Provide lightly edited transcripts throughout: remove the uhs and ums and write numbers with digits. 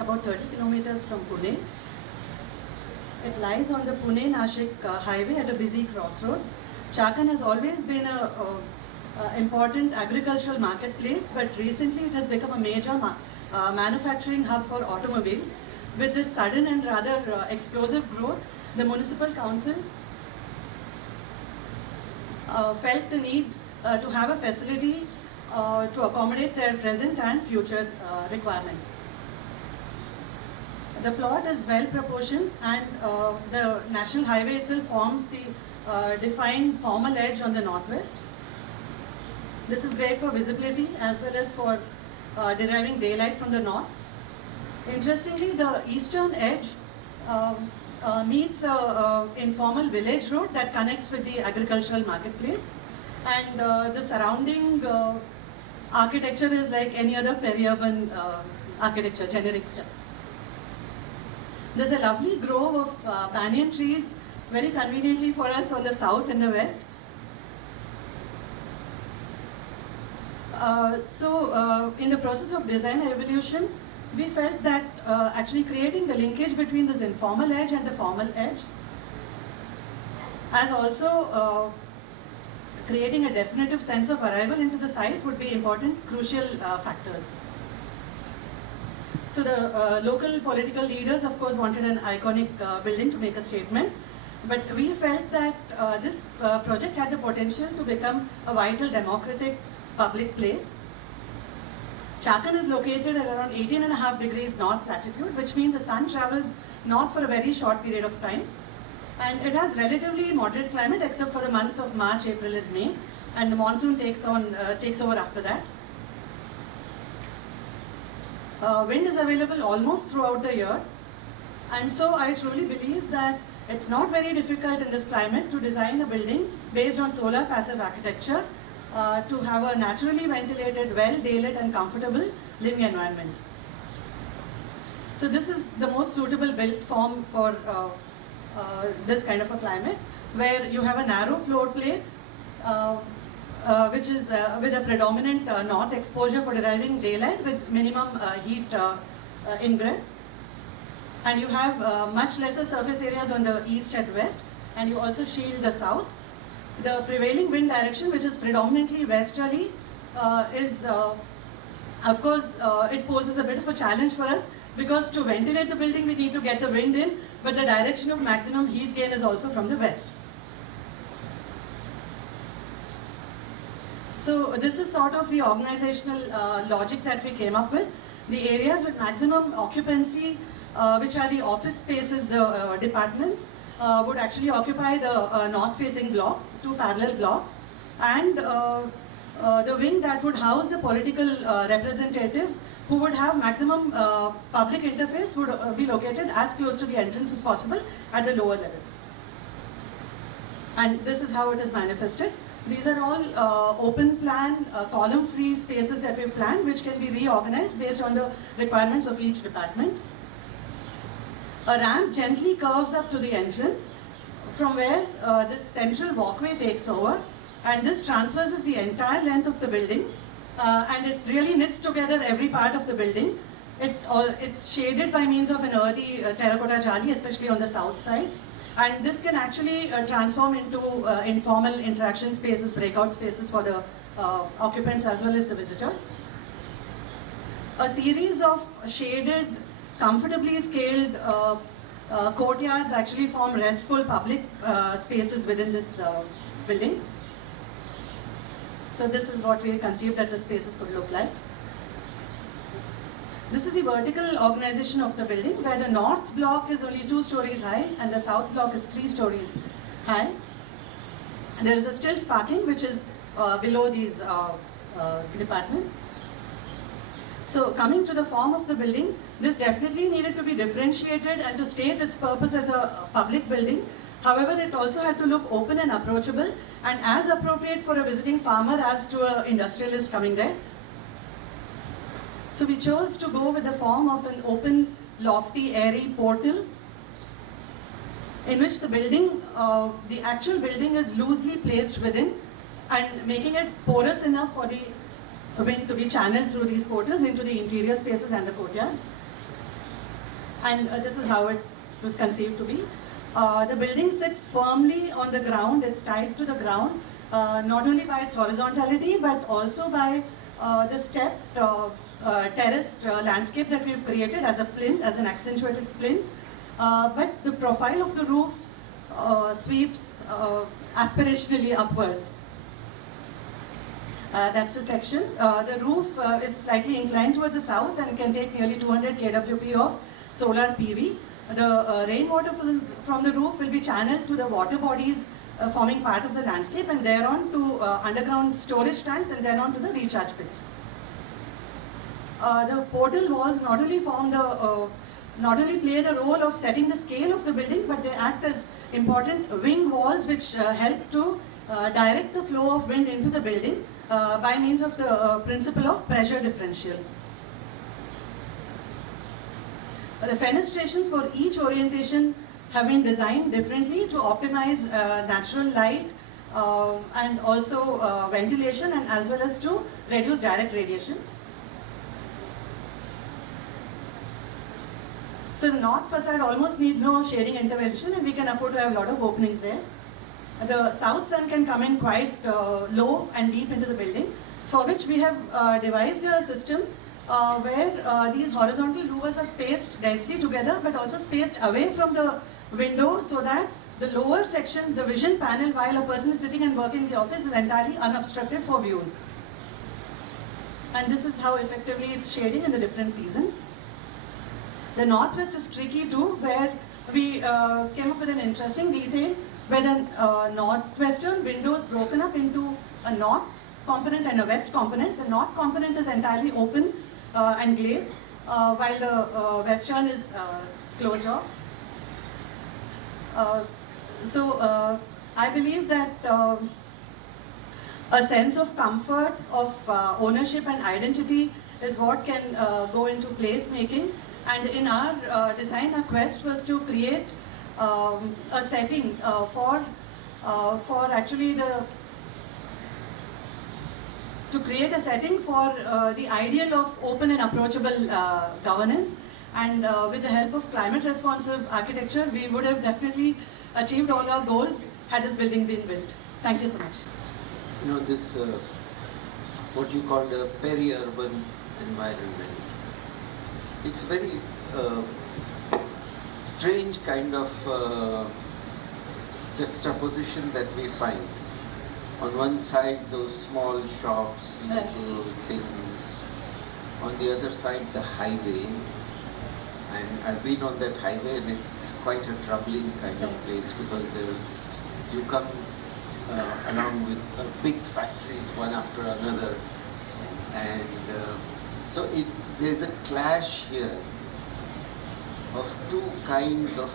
about 30 kilometers from Pune. It lies on the Pune-Nashik highway at a busy crossroads. Chakan has always been an important agricultural marketplace, but recently it has become a major manufacturing hub for automobiles. With this sudden and rather explosive growth, the municipal council felt the need to have a facility to accommodate their present and future requirements. The plot is well proportioned, and the national highway itself forms the defined formal edge on the northwest. This is great for visibility as well as for deriving daylight from the north. Interestingly, the eastern edge meets an informal village road that connects with the agricultural marketplace, and the surrounding architecture is like any other peri-urban architecture, generic stuff. There's a lovely grove of banyan trees, very conveniently for us on the south and the west. In the process of design evolution, we felt that actually creating the linkage between this informal edge and the formal edge, as also creating a definitive sense of arrival into the site would be important, crucial factors. So the local political leaders, of course, wanted an iconic building to make a statement, but we felt that this project had the potential to become a vital democratic public place. Chakan is located at around 18.5 degrees north latitude, which means the sun travels north for a very short period of time. And it has relatively moderate climate except for the months of March, April and May, and the monsoon takes over after that. Wind is available almost throughout the year, and so I truly believe that it's not very difficult in this climate to design a building based on solar passive architecture to have a naturally ventilated, well daylit and comfortable living environment. So this is the most suitable built form for this kind of a climate, where you have a narrow floor plate which is with a predominant north exposure for deriving daylight with minimum heat ingress, and you have much lesser surface areas on the east and west, and you also shield the south. The prevailing wind direction, which is predominantly westerly, is of course it poses a bit of a challenge for us, because to ventilate the building we need to get the wind in, but the direction of maximum heat gain is also from the west. So this is sort of the organizational logic that we came up with. The areas with maximum occupancy, which are the office spaces, the departments, would actually occupy the north-facing blocks, 2 parallel blocks, and the wing that would house the political representatives who would have maximum public interface would be located as close to the entrance as possible at the lower level. And this is how it is manifested. These are all open plan, column-free spaces that we've planned, which can be reorganized based on the requirements of each department. A ramp gently curves up to the entrance, from where this central walkway takes over, and this transverses the entire length of the building, and it really knits together every part of the building. It's shaded by means of an earthy terracotta jali, especially on the south side. And this can actually transform into informal interaction spaces, breakout spaces for the occupants as well as the visitors. A series of shaded, comfortably scaled courtyards actually form restful public spaces within this building. So this is what we conceived that the spaces could look like. This is the vertical organization of the building, where the north block is only 2 stories high and the south block is 3 stories high. And there is a stilt parking which is below these departments. So coming to the form of the building, this definitely needed to be differentiated and to state its purpose as a public building. However, it also had to look open and approachable, and as appropriate for a visiting farmer as to an industrialist coming there. So we chose to go with the form of an open, lofty, airy portal, in which the building, the actual building is loosely placed within, and making it porous enough for the wind to be channeled through these portals into the interior spaces and the courtyards. and this is how it was conceived to be. The building sits firmly on the ground, it's tied to the ground, not only by its horizontality but also by the stepped terraced landscape that we've created as a plinth, as an accentuated plinth. But the profile of the roof sweeps aspirationally upwards. That's the section. The roof is slightly inclined towards the south and can take nearly 200 kWp of solar PV. The rainwater from the roof will be channeled to the water bodies forming part of the landscape, and thereon to underground storage tanks, and then on to the recharge pits. The portal walls not only play the role of setting the scale of the building, but they act as important wing walls which help to direct the flow of wind into the building by means of the principle of pressure differential. The fenestrations for each orientation have been designed differently to optimize natural light and also ventilation, and as well as to reduce direct radiation. So the north facade almost needs no shading intervention, and we can afford to have a lot of openings there. The south sun can come in quite low and deep into the building, for which we have devised a system where these horizontal louvers are spaced densely together, but also spaced away from the window, so that the lower section, the vision panel, while a person is sitting and working in the office, is entirely unobstructed for views. And this is how effectively it's shading in the different seasons. The northwest is tricky too, where we came up with an interesting detail, where the northwestern window is broken up into a north component and a west component. The north component is entirely open and glazed, while the western is closed off. I believe that a sense of comfort, of ownership and identity is what can go into place making. And in our design, our quest was to create a setting for actually to create a setting for the ideal of open and approachable governance. And with the help of climate responsive architecture, we would have definitely achieved all our goals had this building been built. Thank you so much. You know, this what you call the peri-urban environment, it's very strange kind of juxtaposition that we find. On one side, those small shops, little things. On the other side, the highway. And I've been on that highway, and it's quite a troubling kind of place, because you come along with big factories one after another, and so there's a clash here of two kinds of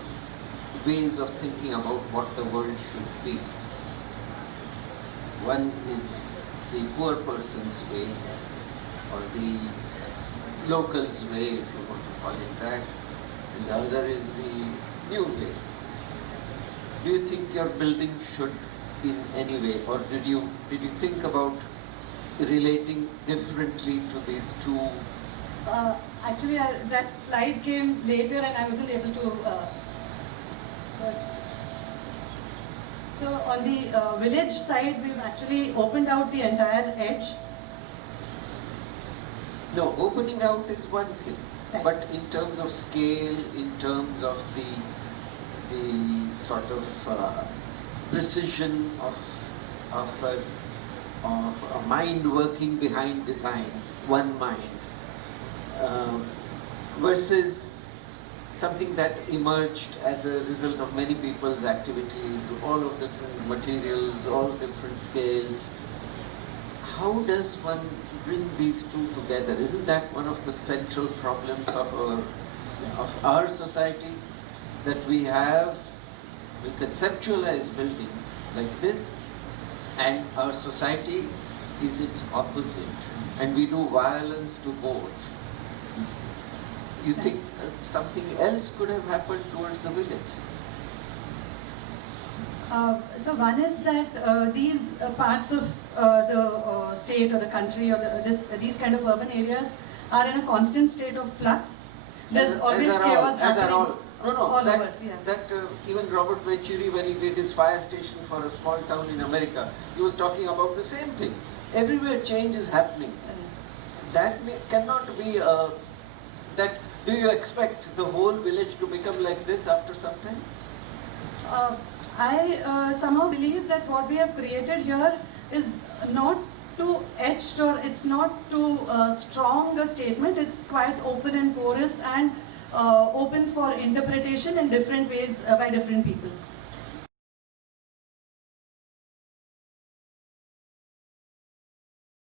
ways of thinking about what the world should be. One is the poor person's way, or the local's way, if you want to call it that, and the other is the new way. Do you think your building should in any way, or did you think about relating differently to these two? Actually, that slide came later and I wasn't able to. So on the village side, we've actually opened out the entire edge. No, opening out is one thing, right. But in terms of scale, in terms of the sort of precision of a mind working behind design, one mind, versus something that emerged as a result of many people's activities, all of different materials, all different scales. How does one bring these two together? Isn't that one of the central problems of our society? That we conceptualize buildings like this, and our society is its opposite, and we do violence to both. You think something else could have happened towards the village? So one is that these parts of the state or the country or these kind of urban areas are in a constant state of flux. there's always as are all, chaos as are happening all. No, all that, over. Yeah. that even Robert Venturi, when he did his fire station for a small town in America, he was talking about the same thing. Everywhere change is happening. That cannot be, that, do you expect the whole village to become like this after some time? I somehow believe that what we have created here is not too etched, or it's not too strong a statement. It's quite open and porous and open for interpretation in different ways by different people.